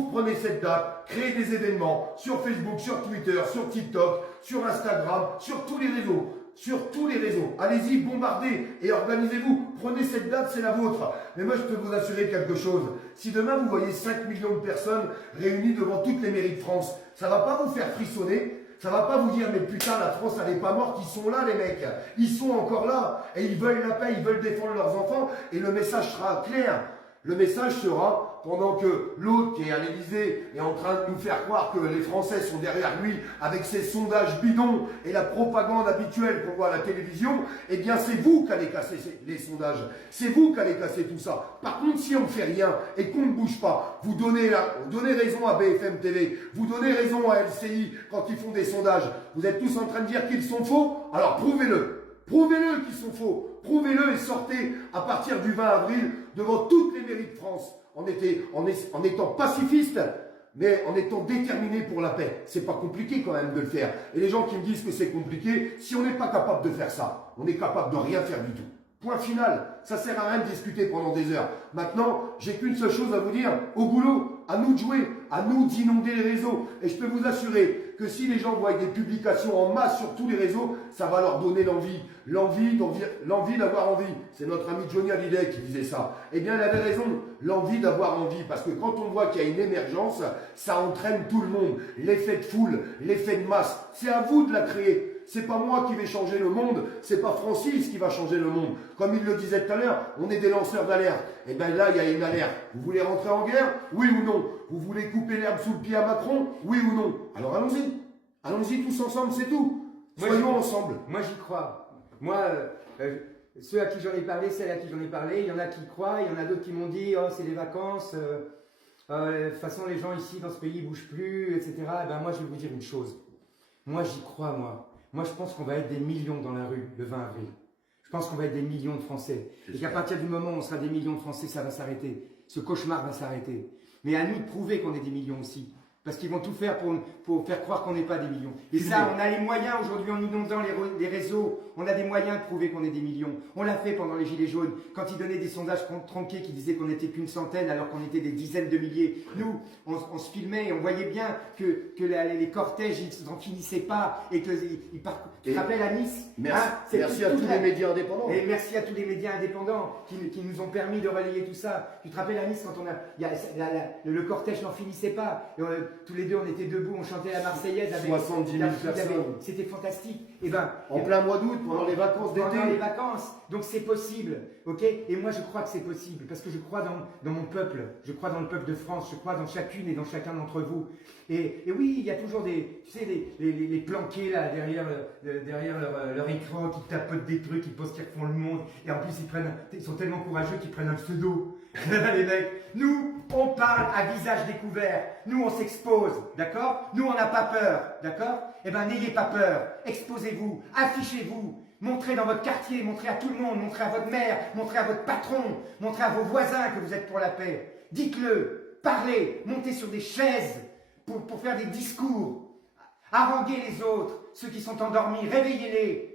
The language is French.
vous prenez cette date, créez des événements sur Facebook, sur Twitter, sur TikTok, sur Instagram, sur tous les réseaux. Sur tous les réseaux. Allez-y, bombardez et organisez-vous. Prenez cette date, c'est la vôtre. Mais moi, je peux vous assurer quelque chose. Si demain, vous voyez 5 millions de personnes réunies devant toutes les mairies de France, ça va pas vous faire frissonner. Ça va pas vous dire, mais putain, la France, elle n'est pas morte. Ils sont là, les mecs. Ils sont encore là. Et ils veulent la paix, ils veulent défendre leurs enfants. Et le message sera clair. Le message sera, pendant que l'autre qui est à l'Élysée est en train de nous faire croire que les Français sont derrière lui avec ses sondages bidons et la propagande habituelle qu'on voit à la télévision, eh bien c'est vous qui allez casser les sondages. C'est vous qui allez casser tout ça. Par contre, si on ne fait rien et qu'on ne bouge pas, vous donnez raison à BFM TV, vous donnez raison à LCI quand ils font des sondages. Vous êtes tous en train de dire qu'ils sont faux, alors prouvez-le. Prouvez-le qu'ils sont faux. Prouvez-le et sortez à partir du 20 avril devant toutes les mairies de France en étant pacifiste, mais en étant déterminé pour la paix. C'est pas compliqué quand même de le faire. Et les gens qui me disent que c'est compliqué, si on n'est pas capable de faire ça, on est capable de rien faire du tout. Point final. Ça sert à rien de discuter pendant des heures. Maintenant, j'ai qu'une seule chose à vous dire. Au boulot, à nous de jouer, à nous d'inonder les réseaux. Et je peux vous assurer que si les gens voient des publications en masse sur tous les réseaux, ça va leur donner l'envie d'avoir envie. C'est notre ami Johnny Hallyday qui disait ça. Eh bien, il avait raison. L'envie d'avoir envie. Parce que quand on voit qu'il y a une émergence, ça entraîne tout le monde. L'effet de foule, l'effet de masse. C'est à vous de la créer. C'est pas moi qui vais changer le monde, c'est pas Francis qui va changer le monde. Comme il le disait tout à l'heure, on est des lanceurs d'alerte. Et bien là, il y a une alerte. Vous voulez rentrer en guerre? Oui ou non? Vous voulez couper l'herbe sous le pied à Macron? Oui ou non? Alors allons-y. Allons-y tous ensemble, c'est tout. Soyons ensemble. Moi, j'y crois. Moi, ceux à qui j'en ai parlé, celles à qui j'en ai parlé, il y en a qui croient, il y en a d'autres qui m'ont dit, oh, c'est les vacances, de toute façon, les gens ici dans ce pays ne bougent plus, etc. Et ben, moi, je vais vous dire une chose. Moi, j'y crois, moi. Moi, je pense qu'on va être des millions dans la rue le 20 avril. Je pense qu'on va être des millions de Français. Et qu'à partir du moment où on sera des millions de Français, ça va s'arrêter. Ce cauchemar va s'arrêter. Mais à nous de prouver qu'on est des millions aussi. Parce qu'ils vont tout faire pour faire croire qu'on n'est pas des millions. Et ça, on a les moyens aujourd'hui en inondant les réseaux. On a des moyens de prouver qu'on est des millions. On l'a fait pendant les Gilets jaunes. Quand ils donnaient des sondages tronqués qui disaient qu'on n'était qu'une centaine alors qu'on était des dizaines de milliers. Nous, on se filmait et on voyait bien que les cortèges, ils n'en finissaient pas. Et qu'ils partent. Tu te rappelles à Nice? Merci à tous les médias indépendants. Et merci à tous les médias indépendants qui nous ont permis de relayer tout ça. Tu te rappelles à Nice quand le cortège n'en finissait pas. Et tous les deux, on était debout, on chantait la Marseillaise avec 70 000 personnes. C'était fantastique. En plein mois d'août, pendant les vacances d'été. Pendant les vacances. Donc c'est possible, ok? Et moi je crois que c'est possible parce que je crois dans mon peuple. Je crois dans le peuple de France. Je crois dans chacune et dans chacun d'entre vous. Et oui, il y a toujours les planqués là derrière leur écran qui tapotent des trucs, qui pensent qu'ils refont le monde. Et en plus ils sont tellement courageux qu'ils prennent un pseudo. Les mecs, nous on parle à visage découvert. Nous on s'expose, d'accord? Nous on n'a pas peur, d'accord? Eh ben n'ayez pas peur. Exposez-vous, affichez-vous. Montrez dans votre quartier, montrez à tout le monde, montrez à votre mère, montrez à votre patron, montrez à vos voisins que vous êtes pour la paix. Dites-le, parlez, montez sur des chaises pour faire des discours. Haranguez les autres, ceux qui sont endormis, réveillez-les.